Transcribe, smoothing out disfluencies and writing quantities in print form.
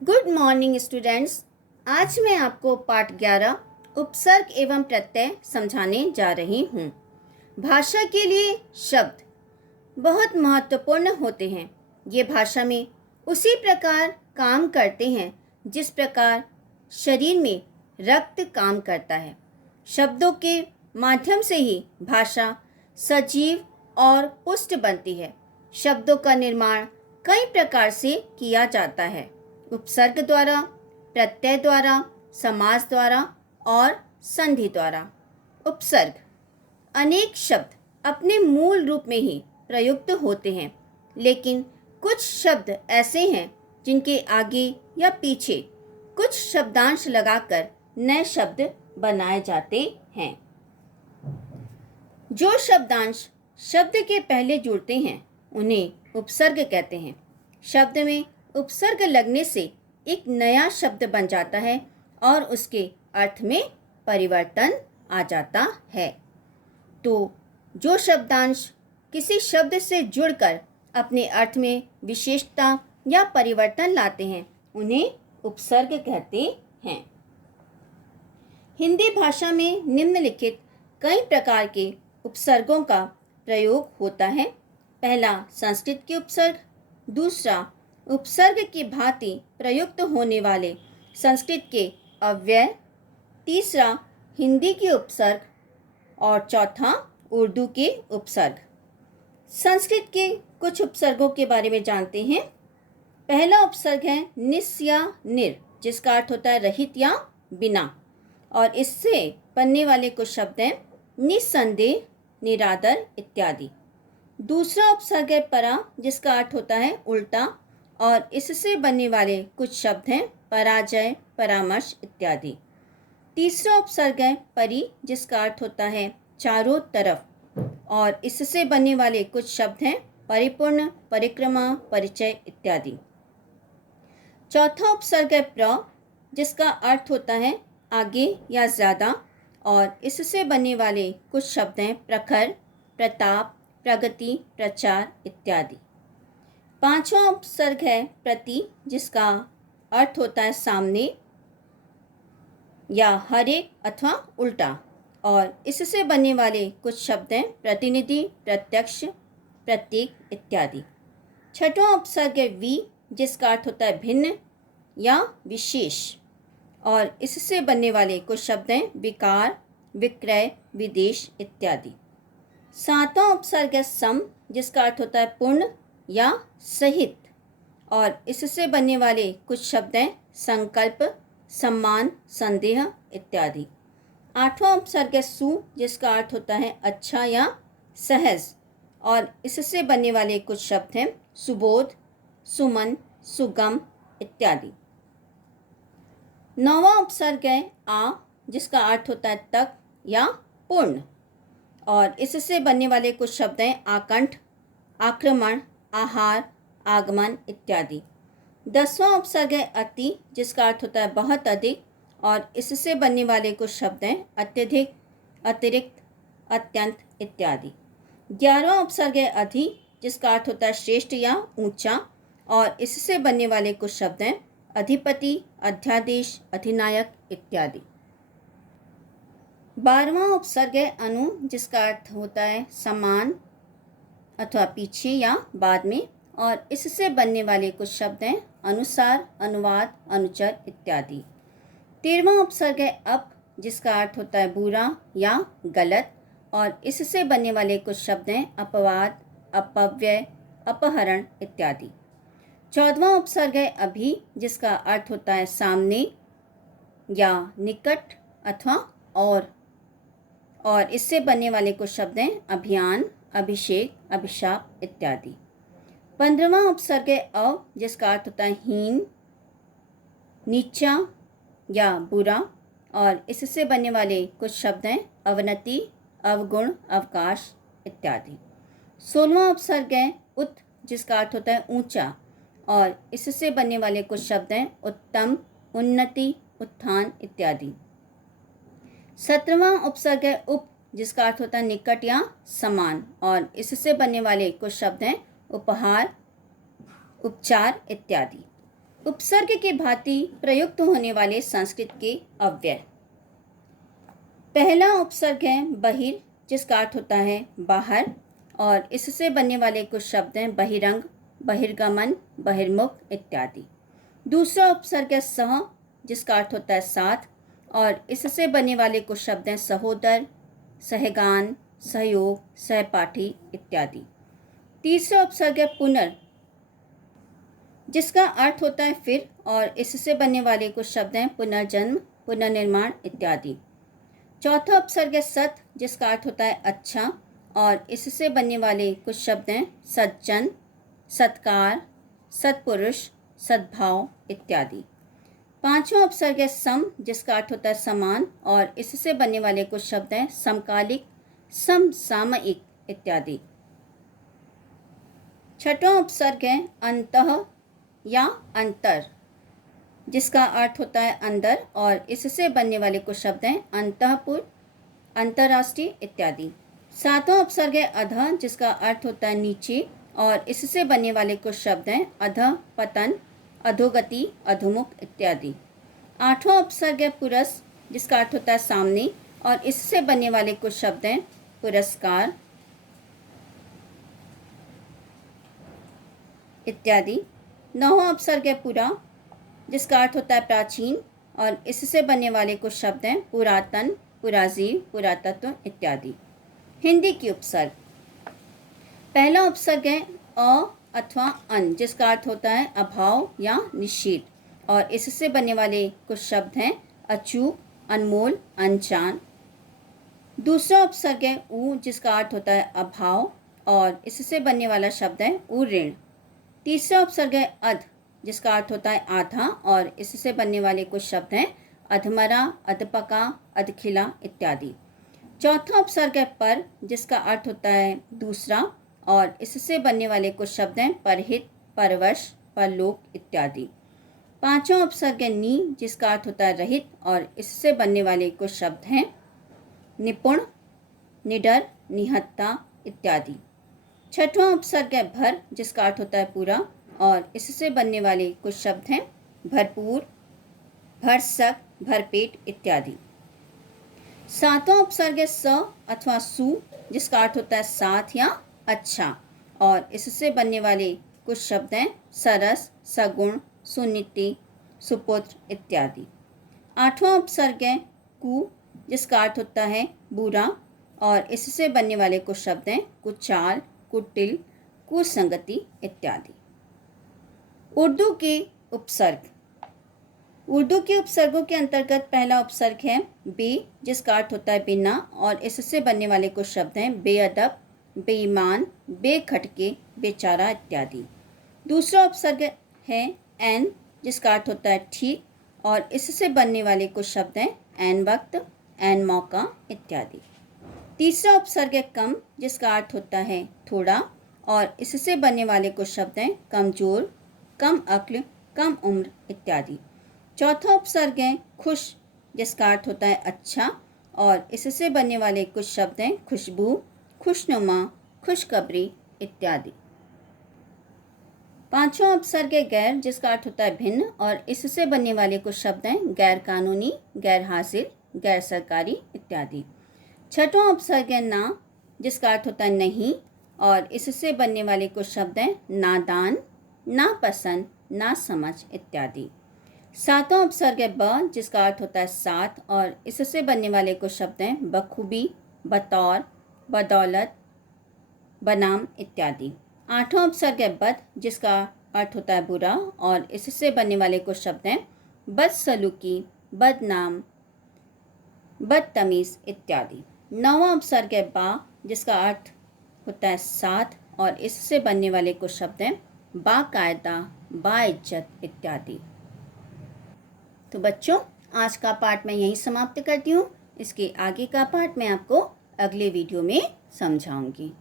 Good morning students. आज मैं आपको पाठ 11 उपसर्ग एवं प्रत्यय समझाने जा रही हूँ। भाषा के लिए शब्द बहुत महत्वपूर्ण होते हैं। ये भाषा में उसी प्रकार काम करते हैं जिस प्रकार शरीर में रक्त काम करता है। शब्दों के माध्यम से ही भाषा सजीव और पुष्ट बनती है। शब्दों का निर्माण कई प्रकार से किया जाता है, उपसर्ग द्वारा, प्रत्यय द्वारा, समास द्वारा और संधि द्वारा। उपसर्ग अनेक शब्द अपने मूल रूप में ही प्रयुक्त होते हैं, लेकिन कुछ शब्द ऐसे हैं जिनके आगे या पीछे कुछ शब्दांश लगाकर नए शब्द बनाए जाते हैं। जो शब्दांश शब्द के पहले जुड़ते हैं उन्हें उपसर्ग कहते हैं। शब्द में उपसर्ग लगने से एक नया शब्द बन जाता है और उसके अर्थ में परिवर्तन आ जाता है। तो जो शब्दांश किसी शब्द से जुड़कर अपने अर्थ में विशेषता या परिवर्तन लाते हैं उन्हें उपसर्ग कहते हैं। हिंदी भाषा में निम्नलिखित कई प्रकार के उपसर्गों का प्रयोग होता है। पहला संस्कृत के उपसर्ग, दूसरा उपसर्ग की भांति प्रयुक्त होने वाले संस्कृत के अव्यय, तीसरा हिंदी के उपसर्ग और चौथा उर्दू के उपसर्ग। संस्कृत के कुछ उपसर्गों के बारे में जानते हैं। पहला उपसर्ग है निस या निर, जिसका अर्थ होता है रहित या बिना, और इससे बनने वाले कुछ शब्द हैं निस्संदेह, निरादर इत्यादि। दूसरा उपसर्ग है परा, जिसका अर्थ होता है उल्टा, और इससे बनने वाले कुछ शब्द हैं पराजय, परामर्श इत्यादि। तीसरा उपसर्ग है परि, जिसका अर्थ होता है चारों तरफ, और इससे बनने वाले कुछ शब्द हैं परिपूर्ण, परिक्रमा, परिचय इत्यादि। चौथा उपसर्ग है प्र, जिसका अर्थ होता है आगे या ज़्यादा, और इससे बनने वाले कुछ शब्द हैं प्रखर, प्रताप, प्रगति, प्रचार इत्यादि। पांचवा उपसर्ग है प्रति, जिसका अर्थ होता है सामने या हर एक अथवा उल्टा, और इससे बनने वाले कुछ शब्द हैं प्रतिनिधि, प्रत्यक्ष, प्रतीक इत्यादि। छठवां उपसर्ग है वि, जिसका अर्थ होता है भिन्न या विशेष, और इससे बनने वाले कुछ शब्द हैं विकार, विक्रय, विदेश इत्यादि। सातवां उपसर्ग है सम, जिसका अर्थ होता है पूर्ण या सहित, और इससे बनने वाले कुछ शब्द हैं संकल्प, सम्मान, संदेह इत्यादि। आठवां उपसर्ग है सु, जिसका अर्थ होता है अच्छा या सहज, और इससे बनने वाले कुछ शब्द हैं सुबोध, सुमन, सुगम इत्यादि। नौवां उपसर्ग है आ, जिसका अर्थ होता है तक या पूर्ण, और इससे बनने वाले कुछ शब्द हैं आकंठ, आक्रमण, आहार, आगमन इत्यादि। 10वां उपसर्ग है अति, जिसका अर्थ होता है बहुत अधिक, और इससे बनने वाले कुछ शब्द हैं अत्यधिक, अतिरिक्त, अत्यंत इत्यादि। 11वां उपसर्ग है अधि, जिसका अर्थ होता है श्रेष्ठ या ऊंचा, और इससे बनने वाले कुछ शब्द हैं अधिपति, अध्यादेश, अधिनायक इत्यादि। 12वां उपसर्ग है अनु, जिसका अर्थ होता है समान अथवा पीछे या बाद में, और इससे बनने वाले कुछ शब्द हैं अनुसार, अनुवाद, अनुचर इत्यादि। 13वां उपसर्ग है अप, जिसका अर्थ होता है बुरा या गलत, और इससे बनने वाले कुछ शब्द हैं अपवाद, अपव्यय, अपहरण इत्यादि। 14वां उपसर्ग है अभि, जिसका अर्थ होता है सामने या निकट अथवा और इससे बनने वाले कुछ शब्द हैं अभियान, अभिषेक, अभिशाप इत्यादि। 15वां उपसर्ग है अव, जिसका अर्थ होता है हीन, नीचा या बुरा, और इससे बनने वाले कुछ शब्द हैं अवनति, अवगुण, अवकाश इत्यादि। 16वां उपसर्ग है उत, जिसका अर्थ होता है ऊंचा, और इससे बनने वाले कुछ शब्द हैं उत्तम, उन्नति, उत्थान इत्यादि। 17वां उपसर्ग है उप, जिसका अर्थ होता है निकट या समान, और इससे बनने वाले कुछ शब्द हैं उपहार, उपचार इत्यादि। उपसर्ग के भांति प्रयुक्त होने वाले संस्कृत के अव्यय। पहला उपसर्ग है बहिर, जिसका अर्थ होता है बाहर, और इससे बनने वाले कुछ शब्द हैं बहिरंग, बहिर्गमन, बहिर्मुख इत्यादि। दूसरा उपसर्ग है सह, जिसका अर्थ होता है साथ, और इससे बनने वाले कुछ शब्द हैं सहोदर, सहगान, सहयोग, सहपाठी इत्यादि। तीसरा उपसर्ग है पुनर्, जिसका अर्थ होता है फिर, और इससे बनने वाले कुछ शब्द हैं पुनर्जन्म, पुनर्निर्माण इत्यादि। चौथा उपसर्ग है सत, जिसका अर्थ होता है अच्छा, और इससे बनने वाले कुछ शब्द हैं सज्जन, सत्कार, सत्पुरुष, सद्भाव इत्यादि। पांचवा उपसर्ग है सम, जिसका अर्थ होता है समान, और इससे बनने वाले कुछ शब्द हैं समकालिक, समसामयिक इत्यादि। छठवां उपसर्ग है अंतः या अंतर, जिसका अर्थ होता है अंदर, और इससे बनने वाले कुछ शब्द हैं अंतःपुर, अंतर्राष्ट्रीय इत्यादि। सातवां उपसर्ग है अधः, जिसका अर्थ होता है नीचे, और इससे बनने वाले कुछ शब्द हैं अधः, पतन, अधोगति, अधोमुख इत्यादि। आठवां उपसर्ग है पुरस, जिसका अर्थ होता है सामने, और इससे बनने वाले कुछ शब्द हैं पुरस्कार इत्यादि। नौवां उपसर्ग है पुरा, जिसका अर्थ होता है प्राचीन, और इससे बनने वाले कुछ शब्द हैं पुरातन, पुराजीव, पुरातत्व इत्यादि। हिंदी की उपसर्ग। पहला उपसर्ग है अ अथवा अन, जिसका अर्थ होता है अभाव या निषेध, और इससे बनने वाले कुछ शब्द हैं अचूक, अनमोल, अनजान। दूसरा उपसर्ग है उ, जिसका अर्थ होता है अभाव, और इससे बनने वाला शब्द है उऋण। तीसरा उपसर्ग है अध, जिसका अर्थ होता है आधा, और इससे बनने वाले कुछ शब्द हैं अधमरा, अधपका, अधखिला इत्यादि। चौथा उपसर्ग है पर, जिसका अर्थ होता है दूसरा, और इससे बनने वाले कुछ शब्द हैं परहित, परवश, परलोक इत्यादि। पांचवा उपसर्ग है नी, जिसका अर्थ होता है रहित, और इससे बनने वाले कुछ शब्द हैं निपुण, निडर, निहत्ता इत्यादि। छठवां उपसर्ग है भर, जिसका अर्थ होता है पूरा, और इससे बनने वाले कुछ शब्द हैं भरपूर, भरसक, भरपेट इत्यादि। सातवां उपसर्ग है स अथवा सु, जिसका अर्थ होता है साथ या अच्छा, और इससे बनने वाले कुछ शब्द हैं सरस, सगुण, सुनीति, सुपुत्र इत्यादि। आठवां उपसर्ग है कु, जिसका अर्थ होता है बुरा, और इससे बनने वाले कुछ शब्द हैं कुचाल, कुटिल, कुसंगति इत्यादि। उर्दू के उपसर्ग। उर्दू के उपसर्गों के अंतर्गत पहला उपसर्ग है बे, जिसका अर्थ होता है बिना, और इससे बनने वाले कुछ शब्द हैं बेअदब, बेईमान, बेखटके, बेचारा इत्यादि। दूसरा उपसर्ग है एन, जिसका अर्थ होता है ठीक, और इससे बनने वाले कुछ शब्द हैं एन वक्त, एन मौका इत्यादि। तीसरा उपसर्ग है कम, जिसका अर्थ होता है थोड़ा, और इससे बनने वाले कुछ शब्द हैं कमजोर, कम अक्ल, कम उम्र इत्यादि। चौथा उपसर्ग है खुश, जिसका अर्थ होता है अच्छा, और इससे बनने वाले कुछ शब्द हैं खुशबू, खुशनुमा, खुशखबरी इत्यादि। पांचवा उपसर्ग है गैर, जिसका अर्थ होता है भिन्न, और इससे बनने वाले कुछ शब्द हैं गैर कानूनी, गैर हासिल, गैर सरकारी इत्यादि। छठवां उपसर्ग है ना, जिसका अर्थ होता है नहीं, और इससे बनने वाले कुछ शब्द हैं नादान, नापसंद, नासमझ इत्यादि। सातवां उपसर्ग है ब, जिसका अर्थ होता है साथ, और इससे बनने वाले कुछ शब्द हैं बखूबी, बतौर, बदौलत, बनाम इत्यादि। आठवां उपसर्ग है बद, जिसका अर्थ होता है बुरा, और इससे बनने वाले कुछ शब्द हैं बदसलूकी, बदनाम, बदतमीज इत्यादि। नौवां उपसर्ग है बा, जिसका अर्थ होता है साथ, और इससे बनने वाले कुछ शब्द हैं बाकायदा, बाइज्जत इत्यादि। तो बच्चों, आज का पाठ मैं यहीं समाप्त करती हूँ। इसके आगे का पाठ मैं आपको अगले वीडियो में समझाऊंगी।